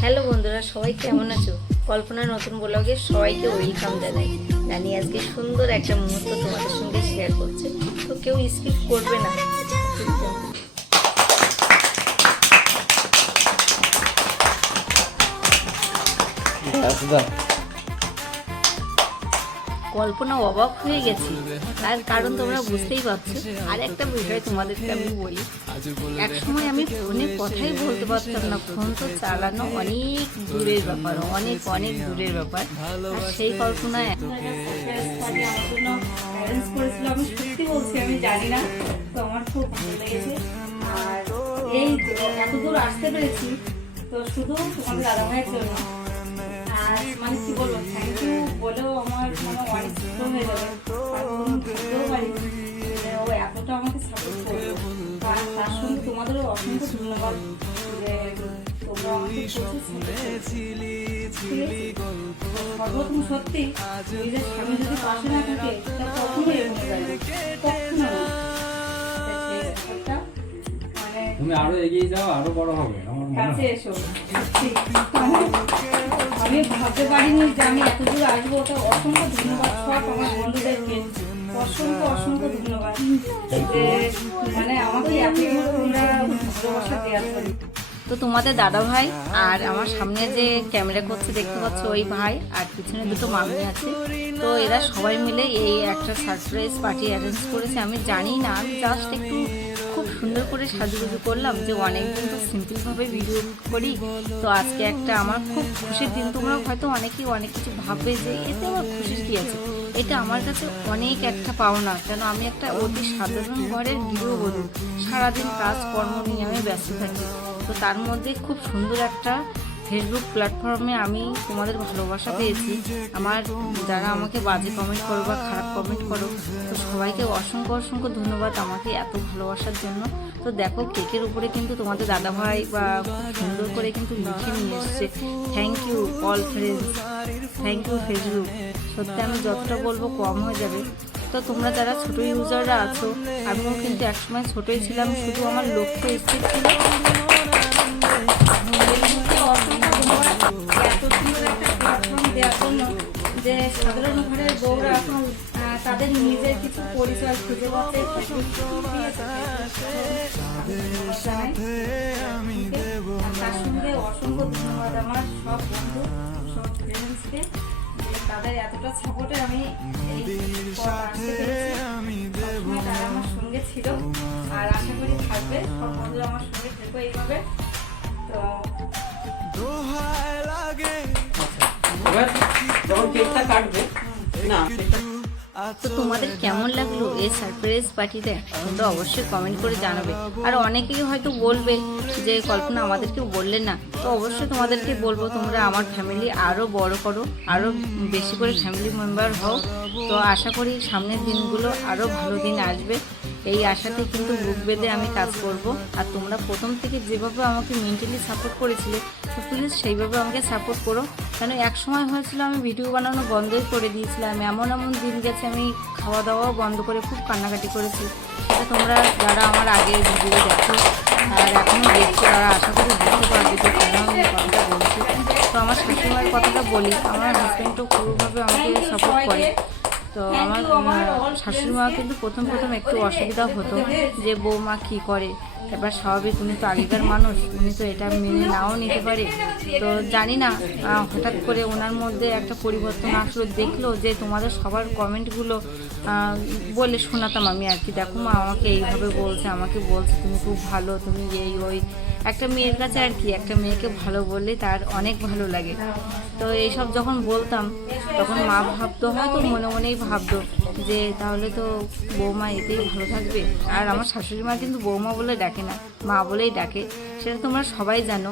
Hello বন্ধুরা, সবাই কেমন আছো? কল্পনার নতুন ব্লগে সবাইকে ওয়েলকাম জানাই। জানি আজকে সুন্দর একটা মুহূর্ত তোমাদের সঙ্গে শেয়ার করছে, তো কেউ স্কিপ করবে না। কল্পনা অবাক হয়ে গেছি, তার কারণ তোমরা বুঝতেই পারছো। আর একটা বিষয় তোমাদেরকে আমি বলি, একসময় আমি ফোনে কথাই বলতে পারতাম না। ফোন তো চালানো অনেক দূরের ব্যাপার, অনেক অনেক দূরের ব্যাপার। আর সেই কল্পনা আমি সত্যি বলছি, আমি জানি না, তো আমার খুব ভালো লেগেছে। আর এই এত দূর আসতে পেরেছি তো শুধু তোমাদের দাদাভাইয়ের জন্য। আর মানে কি বলবো, থ্যাংক ইউ বলেও আমার মানে অনেক ছোট হয়ে যাবে। বুঝতেও পারি ও এতটা আমাকে সাপোর্ট করবে। আর তার সঙ্গে তোমাদেরও অসংখ্য ধন্যবাদ যে তোমরা আমাকে সর্বপ্রথম সত্যি নিজের স্বামী যদি পাশে না থাকে তা কখনো এরকম যাবে, কখনো মানে তুমি আরো এগিয়ে যাও, আরো বড় হবে। আমার কাছে এসো, আমি ভাবতে পারিনি যে আমি এত দূর আসবো। ওটা অসংখ্য ধন্যবাদ সব আমার বন্ধুদেরকে, অসংখ্য অসংখ্য ধন্যবাদ যে মানে আমাকে তোমরা ভালোবাসা দেওয়ার জন্য। তো তোমাদের দাদা ভাই আর আমার সামনে যে ক্যামেরা করছে দেখতে পাচ্ছ ওই ভাই, আর পিছনে দুটো মামি আছে। তো এরা সবাই মিলে এই একটা সারপ্রাইজ পার্টি অ্যারেঞ্জ করেছে। আমি জানি না, আমি জাস্ট একটু খুব সুন্দর করে সাজুগুজু করলাম যে অনেকদিন তো সিম্পলভাবে ভিডিও করি, তো আজকে একটা আমার খুব খুশির দিন। তোমরা হয়তো অনেকেই অনেক কিছু ভাববে যে এতে আমার খুশির কী আছে। এটা আমার কাছে অনেক একটা পাওনা, কেন আমি একটা অতি সাধারণ ঘরের গৃহবধূ, সারাদিন কাজকর্ম নিয়ে আমি ব্যস্ত থাকি। তো তার মধ্যে খুব সুন্দর একটা ফেসবুক প্ল্যাটফর্মে আমি তোমাদের ভালোবাসা পেয়েছি। আমার যারা আমাকে বাজে কমেন্ট করো বা খারাপ কমেন্ট করো, তো সবাইকে অসংখ্য অসংখ্য ধন্যবাদ আমাকে এত ভালোবাসার জন্য। তো দেখো কেকের উপরে কিন্তু তোমাদের দাদাভাই বা খুব সুন্দর করে কিন্তু লিখে নিয়ে এসছে, thank you all friends, thank you Facebook. সত্যি আমি যতটা বলবো কম হয়ে যাবে। তো তোমরা যারা ছোটো ইউজাররা আছো, আমিও কিন্তু একসময় ছোটোই ছিলাম, শুধু আমার লক্ষ্য স্থির ছিল যে সাধারণ ঘরের বউরা এখন তাদের নিজের কিছু পরিচয় খুঁজে পাচ্ছে। তার সঙ্গে অসংখ্য ধন্যবাদ আমার সব বন্ধু, সব ফ্রেন্ডসকে, তাদের এতটা সাপোর্টে আমি তারা আমার সঙ্গে ছিল। আর আশা করি থাকবে, সব বন্ধুরা আমার সঙ্গে থেকো এইভাবে। তো তো তোমাদের কেমন লাগলো এই সারপ্রাইজ পার্টিতে, তোমরা অবশ্যই কমেন্ট করে জানাবে। আর অনেকেই হয়তো বলবে যে কল্পনা আমাদেরকে বললেন না, তো অবশ্যই তোমাদেরকে বলবো তোমরা আমার ফ্যামিলি আরও বড় করো, আরও বেশি করে ফ্যামিলি মেম্বার হও। তো আশা করি সামনের দিনগুলো আরও ভালো দিন আসবে, এই আশাতে কিন্তু বুক বেঁধে আমি কাজ করব। আর তোমরা প্রথম থেকে যেভাবে আমাকে মেন্টালি সাপোর্ট করেছিলে, তো প্লিজ সেইভাবে আমাকে সাপোর্ট করো। কেন এক সময় হয়েছিল আমি ভিডিও বানানো বন্ধই করে দিয়েছিলাম, এমন এমন দিন গেছে আমি খাওয়া দাওয়াও বন্ধ করে খুব কান্নাকাটি করেছি। সেটা তোমরা যারা আমার আগে ভিডিও দেখো আর এখনও দেখছো, তারা আশা করি বুঝতে পারবে যে কেন আমি কথাটা বলছি। তো আমার শাশুড়িমার কথাটা বলি, আমার হাজব্যান্ডও পুরোভাবে আমাকে সাপোর্ট করে। তো আমার শাশুড়ি মা কিন্তু প্রথম একটু অসুবিধা হতো যে বৌমা কী করে, এবার স্বাভাবিক, উনি তো আগেকার মানুষ, উনি তো এটা মেনে নাও নিতে পারে। তো জানি না, হঠাৎ করে ওনার মধ্যে একটা পরিবর্তন আসলো, দেখলো যে তোমাদের সবার কমেন্টগুলো বলে শোনাতাম আমি আর কি, দেখো মা আমাকে এইভাবে বলছে, আমাকে বলছে তুমি খুব ভালো, তুমি এই ওই। একটা মেয়ের কাছে আর কি, একটা মেয়েকে ভালো বললে তার অনেক ভালো লাগে। তো এইসব যখন বলতাম তখন মা ভাবতো, হয়তো মনে মনেই ভাবতো যে তাহলে তো বৌমা এতেই ভালো থাকবে। আর আমার শাশুড়ি মা কিন্তু বৌমা বলে ডাকে না, মা বলেই ডাকে, সেটা তোমরা সবাই জানো।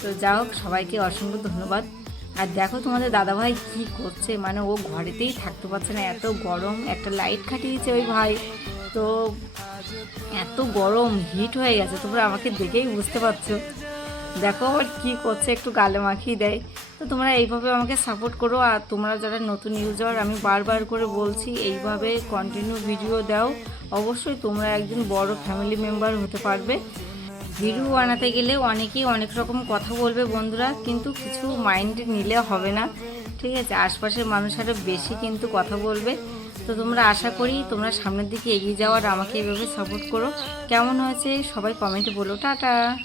তো যা হোক, সবাইকে অসংখ্য ধন্যবাদ। আর দেখো তোমাদের দাদাভাই কী করছে, মানে ও ঘরেতেই থাকতে পারছে না, এত গরম। একটা লাইট খাটিয়েছে ওই ভাই, তো এত গরম হিট হয়ে গেছে, তোমরা আমাকে দেখেই বুঝতে পারছো। দেখো আবার কী করছে, একটু গালে মাখিয়ে দেয়। তো তোমরা এইভাবে আমাকে সাপোর্ট করো। আর তোমরা যারা নতুন ইউজার, আমি বারবার করে বলছি এইভাবে কন্টিনিউ ভিডিও দাও, অবশ্যই তোমরা একদিন বড় ফ্যামিলি মেম্বার হতে পারবে। ভিডিও বানাতে গেলে অনেকেই অনেক রকম কথা বলবে বন্ধুরা, কিন্তু কিছু মাইন্ডে নিলে হবে না, ঠিক আছে? আশপাশের মানুষ আরও বেশি কিন্তু কথা বলবে। তো তোমরা আশা করি তোমরা সামনের দিকে এগিয়ে যাওয়ার আমাকে এভাবে সাপোর্ট করো। কেমন হয়েছে সবাই কমেন্টে বলো। টাটা।